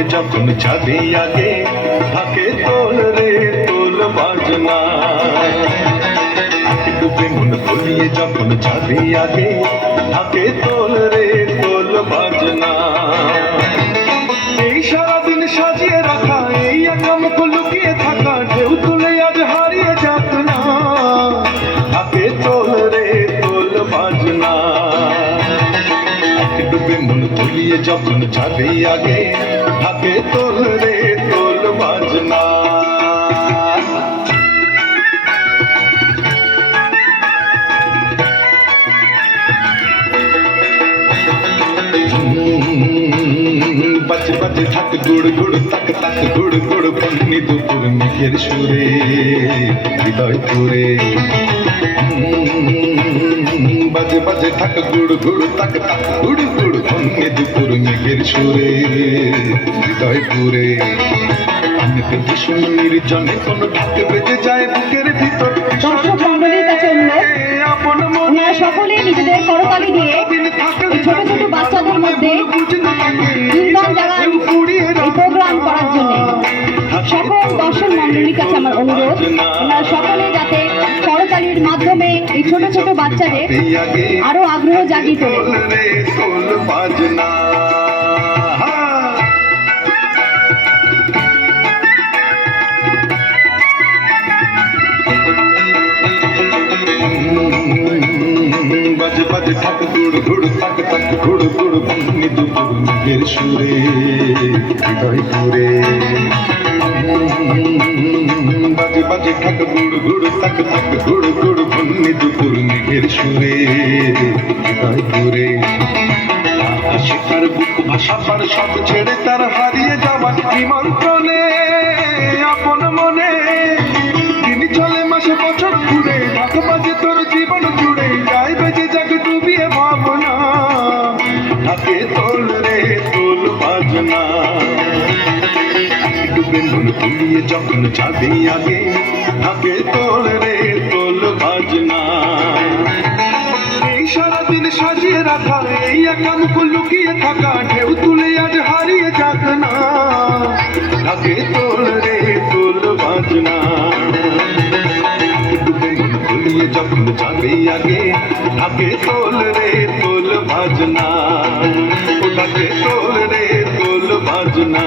ভুলিয়ে যখন যাবে আগে থাকে তোল রে তোল বাজনা ডুবে মন ভুলিয়ে যখন যাবে আগে থাকে তোল রে তোল বাজনা এই সারাদিন সাজিয়ে রাখা এই একামক লুকিয়ে থাকা ঢেউ তুলে আজ হারিয়ে যাক না থাকে তোল রে তোল বাজনা ডুবে মন ভুলিয়ে যখন যাবে আগে থাকে তোল রে তোল বাজনা বাজে বাজে থাক গুড় গুড় তাক তাক গুড় গুড় বন্নি দুপুর মেঘের সুরে হৃদয় পুরে বাজে বাজে থাক গুড় গুড় তাক তাক গুড় গুড় বন্নি দুপুর মেঘের সুরে হৃদয় পুরে পেতে শুনে নির্জনে কোনো ঢাকে বেজে যায় বুকের ভিতর দর্শক মন্ডলীর কাছে অনুরোধ ওনারা সকলে নিজেদের করতালি দিয়ে ছোট ছোট বাচ্চাদের মধ্যে ধুমধাম জায়গায় এই প্রোগ্রাম করার জন্য সকল দর্শক মন্ডলীর কাছে আমার অনুরোধ ওনারা সকলে যাতে করতালির মাধ্যমে এই ছোট ছোট বাচ্চাদের আরো আগ্রহ জাগিয়ে তোলে বাজে বাজে থাক গুড় গুড় তাক তাক গুড় গুড় বন্নি দুপুর মেঘের সুরে হৃদয় পুরে বাজে বাজে থাক গুড় গুড় তাক তাক গুড় গুড় বন্নি দুপুর মেঘের সুরে হৃদয় পুরে আকাশে তার বুক ভাষা পার সব ছেড়ে তার হারিয়ে যাওয়ার নিমন্ত্রণে আপন মনে তিনি চলে মাসে বছর ঘুরে ঢাক বাজে তোর জীবন জুড়ে যাই বেজে যাক ডুবিয়ে ভাবনা ঢাকে তোল রে তোল বাজনা ডুবে মন ভুলিয়ে যখন যাবে আগে ঢাকে তোল রে তোল বাজনা এই সারাদিন সাজিয়ে রাখা এই একামক লুকিয়ে থাকা ঢেউ তুলে আজ হারিয়ে যাক না ঢাকে তোল রে তোল বাজনা যখন যাবে আগে ঢাকে তোল রে তোল বাজনা ঢাকে তোল রে তোল বাজনা।